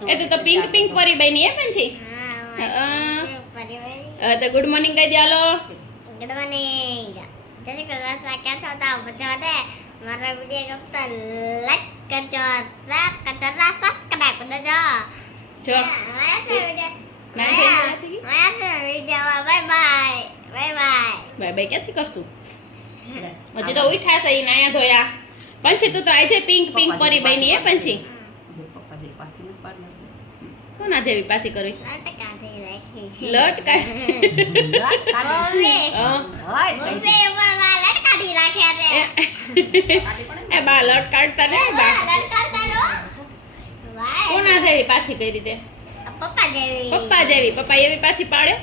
એ તો pink pink પરી બની હે પંછી તો ગુડ મોર્નિંગ કહી દે હાલો ગુડ મોર્નિંગ જય શ્રી કૃષ્ણ કેમ છો તા બધાને મારા વિડિયો ગમતા લાઈક કરજો સબસ્ક્રાઇબ કરજો જો video bye bye bye bye bye bye ક્યાંથી કરશું હજી તો ઉઠ્યા છે ઈ નાયા ધોયા પંછી તું તો આજે પિંક પિંક પરી બની હે પંછી કોના જેવી પાથી કરવી લટકા એ બા લટ કાઢતા ને બા કોના જેવી પાથી કઈ રીતે પપ્પા જેવી પપ્પા એવી પાથી પાડે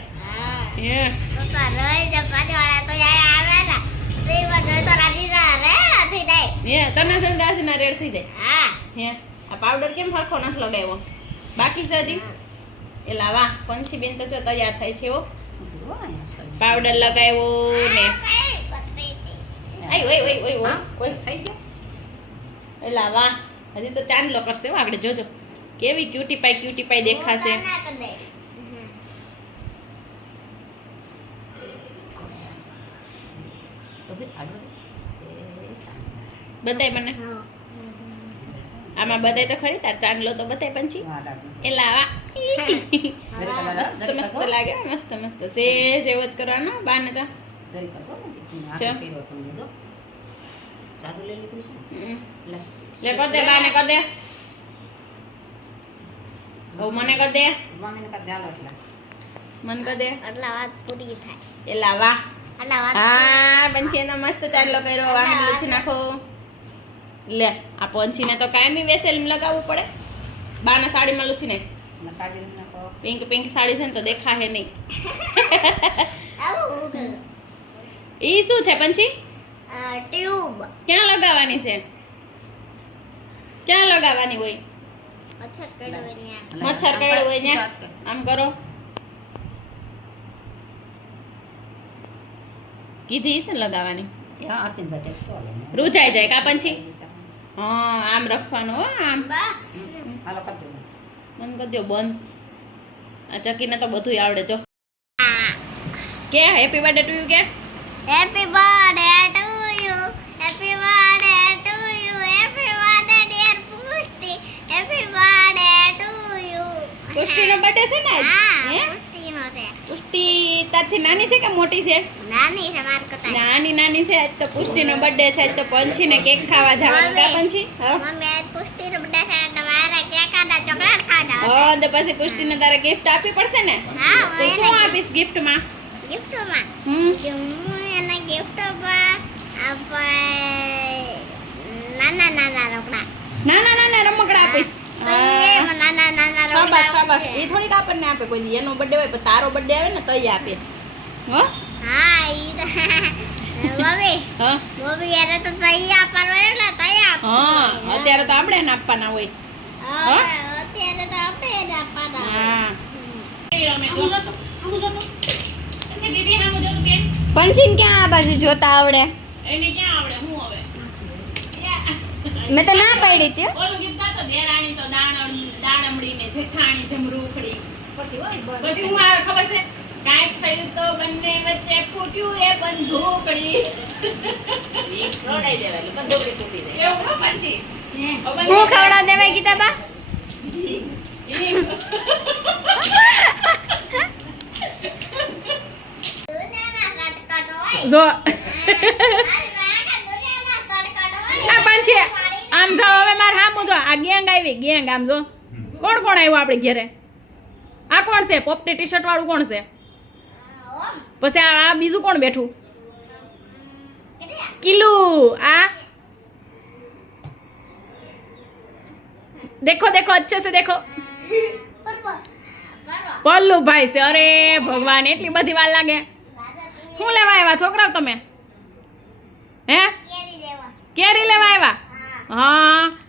હે પપ્પા રોઈ જ પાછવાળા તો આવે ને તે બધું તો રાજીના રેડ થઈ જાય હે તને છે રાજીના રેડ થઈ જાય હા હે આ પાવડર કેમ હરખો નથી લગાવ્યો બાકી છે હજી એ લાવા પંછી બેન તો જો તૈયાર થાય છે ઓ પાવડર લગાવ્યો ને આઈ ઓય ઓય ઓય ઓય થઈ ગયો એ લાવા હજી તો ચાંદલો કરશે હો આગળ જોજો કેવી ક્યુટી પાઈ દેખાશે બતાય મને આમાં બતાય તો ખરી તાર ચાંદલો તો બતાય પંછી એ લાવા મસ્ત મસ્ત લાગે મસ્ત મસ્ત સેજ એવો જ કરવાનો બાને તો લે કર દે બાને કર દે ઓ મને કર દે મન કર દે આટલા વાત પૂરી થાય એ લાવા આટલા વાત હા પંછી એનો મસ્ત ચાંદલો કર્યો વાહન લૂછી નાખો લે આ પંછીને તો કાયમી વેસેલ લગાવવું પડે બાના સાડીમાં લૂછી ને પિંક પિંક સાડી છે ને તો દેખાશે નહીં ઈ શું છે પંછી ટ્યુબ ક્યાં લગાવવાની છે ક્યાં લગાવવાની હોય મચ્છર કડો ને મચ્છર કડો હોય ને આમ કરો કીધી છે ને લગાવવાની રૂજાઈ જાય કા પંછી હા આમ રખવાનું હો આમ બંધ કરી દો બંધ આ ચકીને તો બધું આવડે જો કે હેપી બર્થડે ટુ યુ કે happy birthday to you happy birthday to you happy birthday dear Pushti happy birthday to you પુષ્ટિનો બર્થડે છે ને આજ હે પુષ્ટિનો છે પુષ્ટિ તારથી નાની છે કે મોટી છે નાની છે માર કરતા નાની છે આજ તો પુષ્ટિનો બર્થડે છે આજ તો પંછીને કેક ખાવા જવાનું કા પંછી હા મમ્મી આજ પુષ્ટિનો બર્થડે છે તમારે કેક આડા ચોકલેટ ખાવા જવાનું હા તો પછી પુષ્ટિને તારે ગિફ્ટ આપવી પડશે ને હા તો શું આપીશ ગિફ્ટમાં ગિફ્ટમાં હમ હું એને ગિફ્ટમાં આપણે નાના રોકડા નાના રમકડા આપીશ નાના શાબાશ શાબાશ એ થોડીક આપણને આપે કોઈ દી એનો બર્થડે હોય પણ તારો બર્થડે આવે ને તઈ આપે હો હા ઈ મમ્મી હા મમ્મી એને તો તૈયાર પરવાય ને તૈયાર હા અત્યારે તો આપણે એને આપવાના હોય અત્યારે તો આપણે એને આપવાના હા દીદી હા મુજો કે પંછીને ક્યાં આ બાજુ જોતા આવડે એને ક્યાં આવડે હું હવે મેં તો ના પાડી હતી ઓલું ગીત તો દેરાણી તો દાણમડી ને જેઠાણી જમરૂખડી પછી હું આવે ખબર છે કાંઈક થયું તો બંને વચ્ચે ફૂટ્યું એ બંધૂકડી ખવડાઈ દેવાની બંધૂકડી તૂટી જાય એવું ન પંછી હું ખવડાવ દેવાય ગીતા બા જો આ પંછી આમ જો હવે માર હામું જો આ ગેંગ આવી ગેંગ આમ જો કોણ કોણ આવ્યું આપણે ઘરે આ કોણ છે પોપટી ટી શર્ટ વાળું કોણ છે પછી આ બીજું કોણ બેઠું કિલુ આ देखो देखो अच्छे से देखो पल्लू भाई से अरे भगवान એટલી બધી વાર લાગે શું લેવા આવ્યા છોકરાઓ તમે હે કેરી લેવા આવ્યા હા